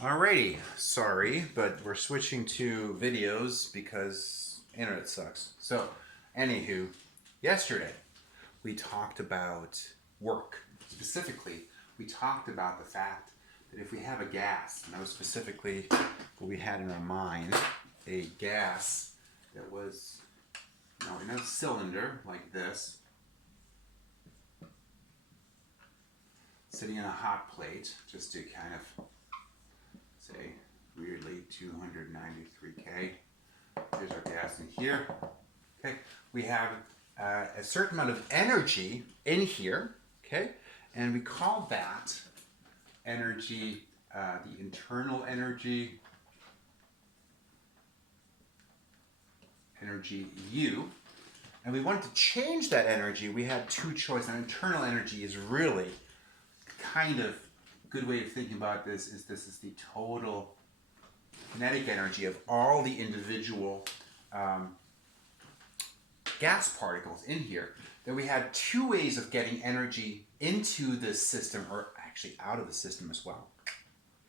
Alrighty, sorry, but we're switching to videos because internet sucks. So, anywho, yesterday we talked about work. Specifically, we talked about the fact that if we have a gas, and that was specifically what we had in our mind, a gas that was in a cylinder like this, sitting in a hot plate, just to kind of say, weirdly, 293K. There's our gas in here. Okay, we have a certain amount of energy in here. Okay, and we call that energy the internal energy U. And we wanted to change that energy. We had two choices. And internal energy is really kind of good way of thinking about this is the total kinetic energy of all the individual gas particles in here. That we had two ways of getting energy into the system, or actually out of the system as well.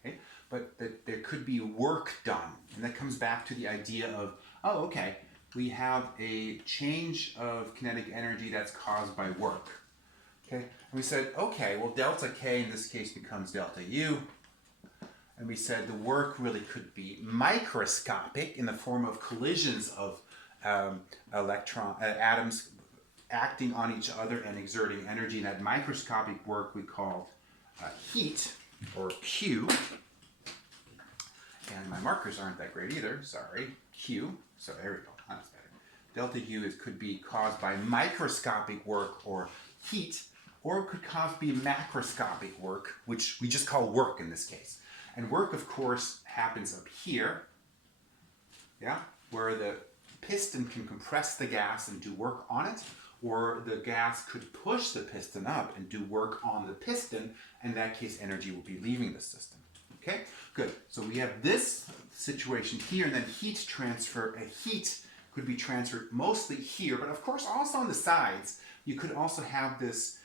Okay, but that there could be work done, and that comes back to the idea of, oh, okay, we have a change of kinetic energy that's caused by work. Okay, and we said, okay, well, delta K in this case becomes delta U. And we said the work really could be microscopic in the form of collisions of atoms acting on each other and exerting energy. And that microscopic work we called heat, or Q. And my markers aren't that great either, sorry. Q, so there we go, that's better. Delta U could be caused by microscopic work or heat, or it could be macroscopic work, which we just call work in this case. And work, of course, happens up here, yeah, where the piston can compress the gas and do work on it, or the gas could push the piston up and do work on the piston. In that case, energy will be leaving the system. Okay, good. So we have this situation here, and then heat transfer. Heat could be transferred mostly here, but of course also on the sides. You could also have this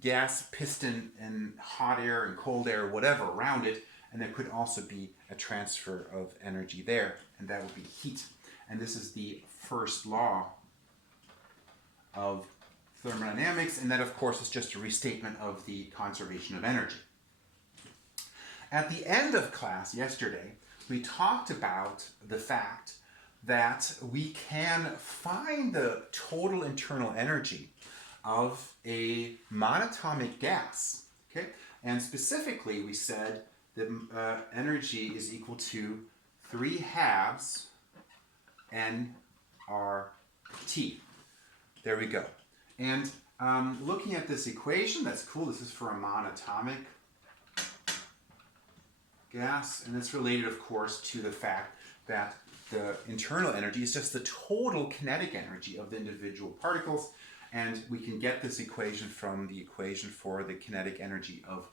gas piston and hot air and cold air, whatever, around it, and there could also be a transfer of energy there, and that would be heat. And this is the first law of thermodynamics, and that, of course, is just a restatement of the conservation of energy. At the end of class yesterday, we talked about the fact that we can find the total internal energy of a monatomic gas, okay? And specifically, we said that energy is equal to 3/2 nRT. There we go. And looking at this equation, that's cool. This is for a monatomic gas, and it's related, of course, to the fact that the internal energy is just the total kinetic energy of the individual particles. And we can get this equation from the equation for the kinetic energy of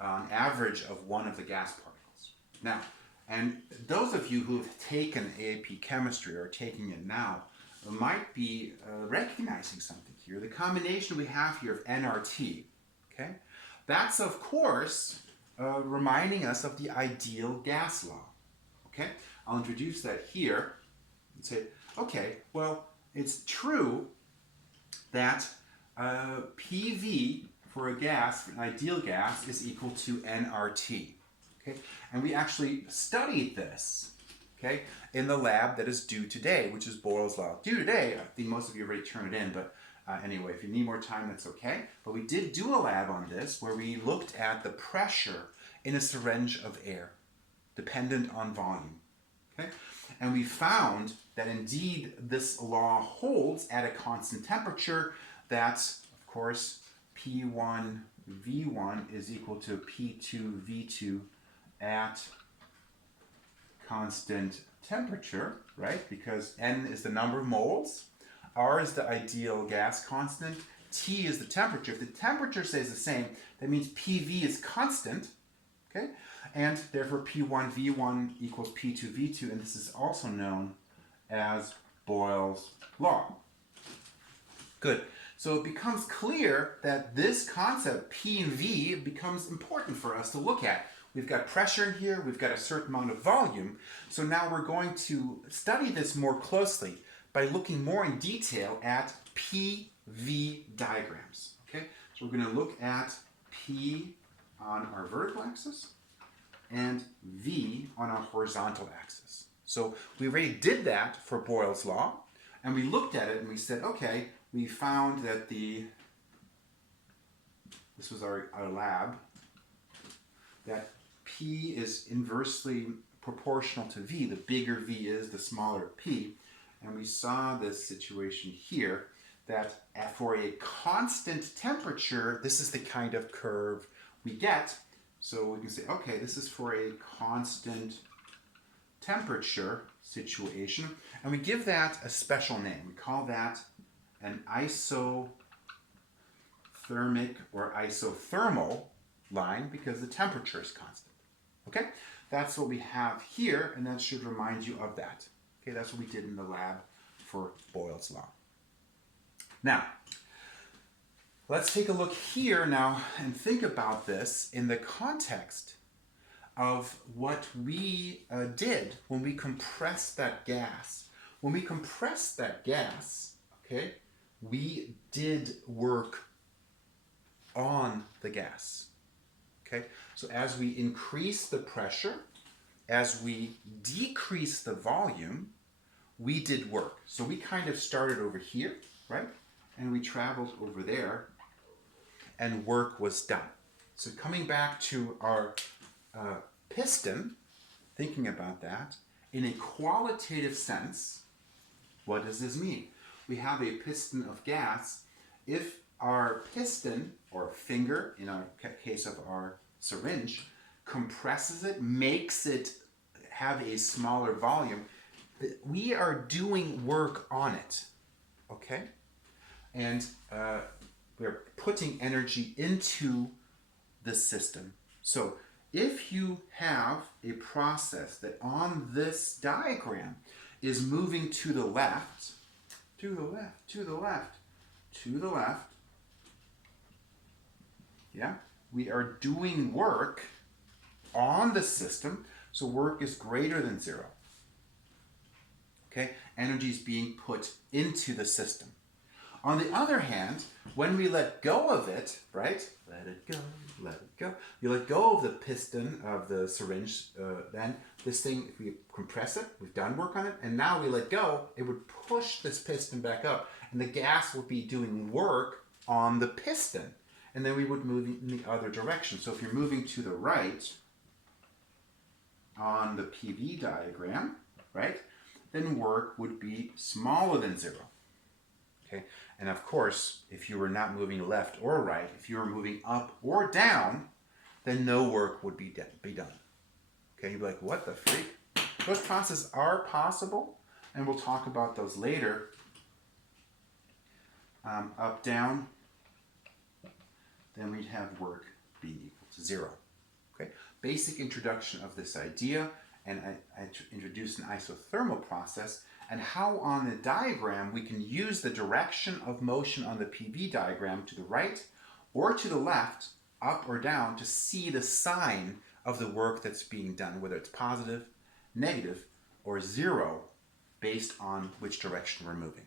an average of one of the gas particles. Now, and those of you who have taken AP chemistry or are taking it now might be recognizing something here. The combination we have here of nRT, okay, that's of course reminding us of the ideal gas law. Okay, I'll introduce that here and say, okay, well, it's true that PV for a gas, for an ideal gas, is equal to nRT. Okay? And we actually studied this, okay, in the lab that is due today, which is Boyle's law. Due today, I think most of you already turned it in, but anyway, if you need more time, that's okay. But we did do a lab on this where we looked at the pressure in a syringe of air, dependent on volume. Okay? And we found that indeed this law holds at a constant temperature. That's, of course, P1 V1 is equal to P2 V2 at constant temperature, right? Because N is the number of moles, R is the ideal gas constant, T is the temperature. If the temperature stays the same, that means PV is constant, okay? And therefore P1 V1 equals P2 V2, and this is also known as Boyle's law. Good. So it becomes clear that this concept, P and V, becomes important for us to look at. we've got pressure in here, we've got a certain amount of volume. So now we're going to study this more closely by looking more in detail at PV diagrams. Okay, so we're going to look at P on our vertical axis and V on our horizontal axis. So we already did that for Boyle's law, and we looked at it and we said, okay, we found that this was our lab, that P is inversely proportional to V. The bigger V is, the smaller P. And we saw this situation here, that for a constant temperature, this is the kind of curve we get. So we can say, okay, this is for a constant temperature situation. And we give that a special name. We call that an isothermic or isothermal line because the temperature is constant. Okay, that's what we have here, and that should remind you of that. Okay, that's what we did in the lab for Boyle's law. Now, let's take a look here now and think about this in the context of what we did when we compressed that gas. When we compressed that gas, okay, we did work on the gas. Okay, so as we increase the pressure, as we decrease the volume, we did work. So we kind of started over here, right? And we traveled over there, and work was done. So coming back to our piston, thinking about that, in a qualitative sense, what does this mean? We have a piston of gas. If our piston, or finger, in our case of our syringe, compresses it, makes it have a smaller volume, we are doing work on it, okay? And we're putting energy into the system. So if you have a process that on this diagram is moving to the left, to the left, to the left, to the left, yeah, we are doing work on the system, so work is greater than zero. Okay, energy is being put into the system. On the other hand, when we let go of it, right? Let it go, let it go. You let go of the piston of the syringe, then this thing, if we compress it, we've done work on it, and now we let go, it would push this piston back up, and the gas would be doing work on the piston. And then we would move in the other direction. So if you're moving to the right on the PV diagram, right, then work would be smaller than zero. Okay, and of course, if you were not moving left or right, if you were moving up or down, then no work would be done. Okay, you'd be like, what the freak? Those processes are possible, and we'll talk about those later. Up, down, then we'd have work being equal to zero. Okay, basic introduction of this idea, and I introduced an isothermal process and how on the diagram we can use the direction of motion on the PV diagram to the right or to the left, up or down, to see the sign of the work that's being done, whether it's positive, negative, or zero, based on which direction we're moving.